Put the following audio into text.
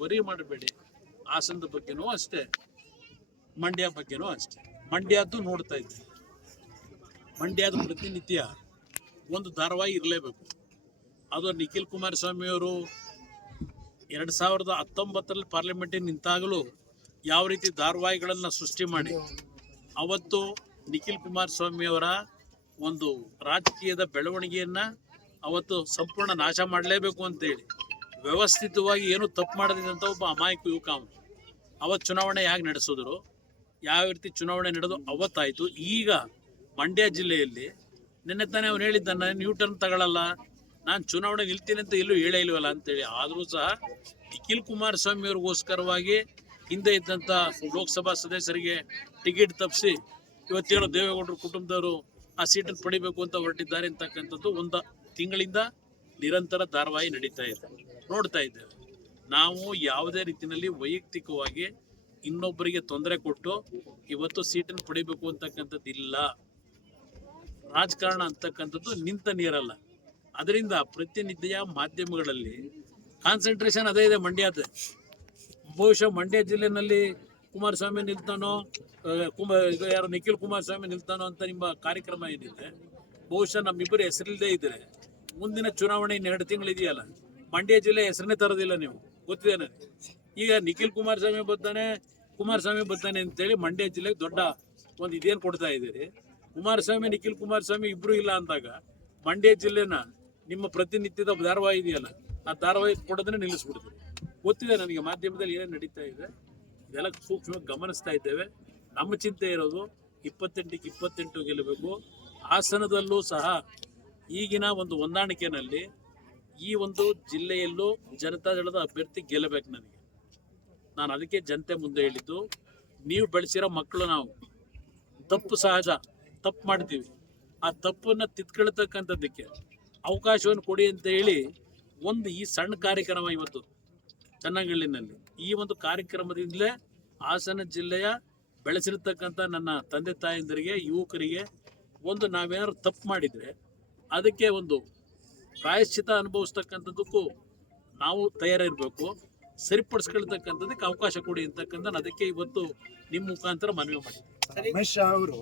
Worry ಮಾಡಬೇಡಿ. ಹಾಸನದ ಬಗ್ಗೆನೂ ಅಷ್ಟೇ. ಮಂಡ್ಯ ಬಗ್ಗೆನೂ ಅಷ್ಟೇ. ಮಂಡ್ಯದ್ದು ನೋಡ್ತಾ ಇದ್ವಿ. ಮಂಡ್ಯದ ಪ್ರತಿನಿತ್ಯ ಒಂದು ಧಾರಾವಾಹಿ ಇರಲೇಬೇಕು. ಅದು ನಿಖಿಲ್ ಕುಮಾರಸ್ವಾಮಿ ಅವರು ಎರಡು ಸಾವಿರದ ಹತ್ತೊಂಬತ್ತರಲ್ಲಿ ಪಾರ್ಲಿಮೆಂಟಿಗೆ ನಿಂತಾಗಲೂ ಯಾವ ರೀತಿ ಧಾರಾವಾಹಿಗಳನ್ನು ಸೃಷ್ಟಿ ಮಾಡಿ ಅವತ್ತು ನಿಖಿಲ್ ಕುಮಾರಸ್ವಾಮಿ ಅವರ ಒಂದು ರಾಜಕೀಯದ ಬೆಳವಣಿಗೆಯನ್ನು ಅವತ್ತು ಸಂಪೂರ್ಣ ನಾಶ ಮಾಡಲೇಬೇಕು ಅಂತೇಳಿ ವ್ಯವಸ್ಥಿತವಾಗಿ ಏನು ತಪ್ಪು ಮಾಡದಿದ್ದಂಥ ಒಬ್ಬ ಅಮಾಯಕ ಯುವಕ ಅವನು. ಅವತ್ತು ಚುನಾವಣೆ ಹೇಗೆ ನಡೆಸಿದ್ರು? ಯಾವ ರೀತಿ ಚುನಾವಣೆ ನಡೆದು ಅವತ್ತಾಯಿತು? ಈಗ ಮಂಡ್ಯ ಜಿಲ್ಲೆಯಲ್ಲಿ ನಿನ್ನೆ ತಾನೇ ಅವನು ಹೇಳಿದ್ದ ನಾನು ನ್ಯೂ ಟರ್ನ್ ತಗೊಳ್ಳಲ್ಲ ನಾನು ಚುನಾವಣೆ ನಿಲ್ತೀನಿ ಅಂತ ಎಲ್ಲೂ ಹೇಳೇ ಇಲ್ವಲ್ಲ ಅಂತೇಳಿ. ಆದರೂ ಸಹ ನಿಖಿಲ್ ಕುಮಾರಸ್ವಾಮಿ ಅವ್ರಿಗೋಸ್ಕರವಾಗಿ ಹಿಂದೆ ಇದ್ದಂಥ ಲೋಕಸಭಾ ಸದಸ್ಯರಿಗೆ ಟಿಕೆಟ್ ತಪ್ಪಿಸಿ ಇವತ್ತೇಳೋ ದೇವೇಗೌಡರ ಕುಟುಂಬದವರು ಆ ಸೀಟನ್ನು ಪಡಿಬೇಕು ಅಂತ ಹೊರಟಿದ್ದಾರೆ ಅಂತಕ್ಕಂಥದ್ದು ಒಂದು ತಿಂಗಳಿಂದ ನಿರಂತರ ಧಾರಾವಾಹಿ ನಡೀತಾ ಇದೆ. ನೋಡ್ತಾ ಇದ್ದೇವೆ. ನಾವು ಯಾವುದೇ ರೀತಿಯಲ್ಲಿ ವೈಯಕ್ತಿಕವಾಗಿ ಇನ್ನೊಬ್ಬರಿಗೆ ತೊಂದರೆ ಕೊಟ್ಟು ಇವತ್ತು ಸೀಟನ್ನು ಪಡಿಬೇಕು ಅಂತಕ್ಕಂಥದ್ದು ಇಲ್ಲ ರಾಜಕಾರಣ ಅಂತಕ್ಕಂಥದ್ದು ನಿಂತ ನೀರಲ್ಲ. ಅದರಿಂದ ಪ್ರತಿನಿತ್ಯ ಮಾಧ್ಯಮಗಳಲ್ಲಿ ಕಾನ್ಸಂಟ್ರೇಷನ್ ಅದೇ ಇದೆ ಮಂಡ್ಯದ ಬಹುಶಃ ಮಂಡ್ಯ ಜಿಲ್ಲೆನಲ್ಲಿ ಕುಮಾರಸ್ವಾಮಿ ನಿಲ್ತಾನೋ ಕುಮ ಯಾರು, ನಿಖಿಲ್ ಕುಮಾರಸ್ವಾಮಿ ನಿಲ್ತಾನೋ ಅಂತ ನಿಮ್ಮ ಕಾರ್ಯಕ್ರಮ ಏನಿದೆ, ಬಹುಶಃ ನಮ್ಮಿಬ್ಬರು ಹೆಸರಿಲ್ಲದೆ ಇದ್ದರೆ ಮುಂದಿನ ಚುನಾವಣೆ ಇನ್ನು ಎರಡು ತಿಂಗಳಿದೆಯಲ್ಲ. ಮಂಡ್ಯ ಜಿಲ್ಲೆ ಹೆಸರನ್ನೇ ತರೋದಿಲ್ಲ ನೀವು. ಗೊತ್ತಿದೆ ಈಗ ನಿಖಿಲ್ ಕುಮಾರಸ್ವಾಮಿ ಬರ್ತಾನೆ ಕುಮಾರಸ್ವಾಮಿ ಬರ್ತಾನೆ ಅಂತೇಳಿ ಮಂಡ್ಯ ಜಿಲ್ಲೆಗೆ ದೊಡ್ಡ ಒಂದು ಇದೇನು ಕೊಡ್ತಾ ಇದ್ದೀರಿ. ಕುಮಾರಸ್ವಾಮಿ, ನಿಖಿಲ್ ಕುಮಾರಸ್ವಾಮಿ ಇಬ್ರು ಇಲ್ಲ ಅಂದಾಗ ಮಂಡ್ಯ ಜಿಲ್ಲೆನ ನಿಮ್ಮ ಪ್ರತಿನಿತ್ಯದ ಧಾರಾವಾಹಿ ಇದೆಯಲ್ಲ, ಆ ಧಾರಾವಾಹಿ ಕೊಡೋದನ್ನ ನಿಲ್ಲಿಸ್ಬಿಡ್ತೀವಿ ಗೊತ್ತಿದೆ ನನಗೆ ಮಾಧ್ಯಮದಲ್ಲಿ ಏನೇನು ನಡೀತಾ ಇದೆ. ಇದೆಲ್ಲ ಸೂಕ್ಷ್ಮವಾಗಿ ಗಮನಿಸ್ತಾ ಇದ್ದೇವೆ. ನಮ್ಮ ಚಿಂತೆ ಇರೋದು ಇಪ್ಪತ್ತೆಂಟಕ್ಕೆ ಇಪ್ಪತ್ತೆಂಟು ಗೆಲ್ಲಬೇಕು. ಹಾಸನದಲ್ಲೂ ಸಹ ಈಗಿನ ಒಂದು ಹೊಂದಾಣಿಕೆಯಲ್ಲಿ ಈ ಒಂದು ಜಿಲ್ಲೆಯಲ್ಲೂ ಜನತಾ ದಳದ ಅಭ್ಯರ್ಥಿ ಗೆಲ್ಲಬೇಕು ನನಗೆ. ನಾನು ಅದಕ್ಕೆ ಜನತೆ ಮುಂದೆ ಹೇಳಿದ್ದು, ನೀವು ಬೆಳೆಸಿರೋ ಮಕ್ಕಳು ನಾವು. ತಪ್ಪು ಸಹಜ, ತಪ್ಪು ಮಾಡ್ತೀವಿ. ಆ ತಪ್ಪನ್ನು ತಿದ್ಕೊಳ್ತಕ್ಕಂಥದ್ದಕ್ಕೆ ಅವಕಾಶವನ್ನು ಕೊಡಿ ಅಂತ ಹೇಳಿ ಒಂದು ಈ ಸಣ್ಣ ಕಾರ್ಯಕ್ರಮ ಇವತ್ತು ಚನ್ನಂಗಳ್ಳಿನಲ್ಲಿ ಈ ಒಂದು ಕಾರ್ಯಕ್ರಮದಿಂದಲೇ ಹಾಸನ ಜಿಲ್ಲೆಯ ಬೆಳೆಸಿರ್ತಕ್ಕಂಥ ನನ್ನ ತಂದೆ ತಾಯಂದಿರಿಗೆ, ಯುವಕರಿಗೆ ಒಂದು ನಾವೇನಾದ್ರು ತಪ್ಪು ಮಾಡಿದರೆ ಅದಕ್ಕೆ ಒಂದು ಪ್ರಾಯಶ್ಚಿತ ಅನುಭವಿಸ್ತಕ್ಕಂಥದ್ದಕ್ಕೂ ನಾವು ತಯಾರಿರಬೇಕು ಸರಿಪಡಿಸ್ಕೊಳ್ತಕ್ಕಂಥದ್ದಕ್ಕೆ ಅವಕಾಶ ಕೊಡಿ ಅಂತಕ್ಕಂಥ ಅದಕ್ಕೆ ಇವತ್ತು ನಿಮ್ಮ ಮುಖಾಂತರ ಮನವಿ ಮಾಡಿ ರಮೇಶ್ ಅವರು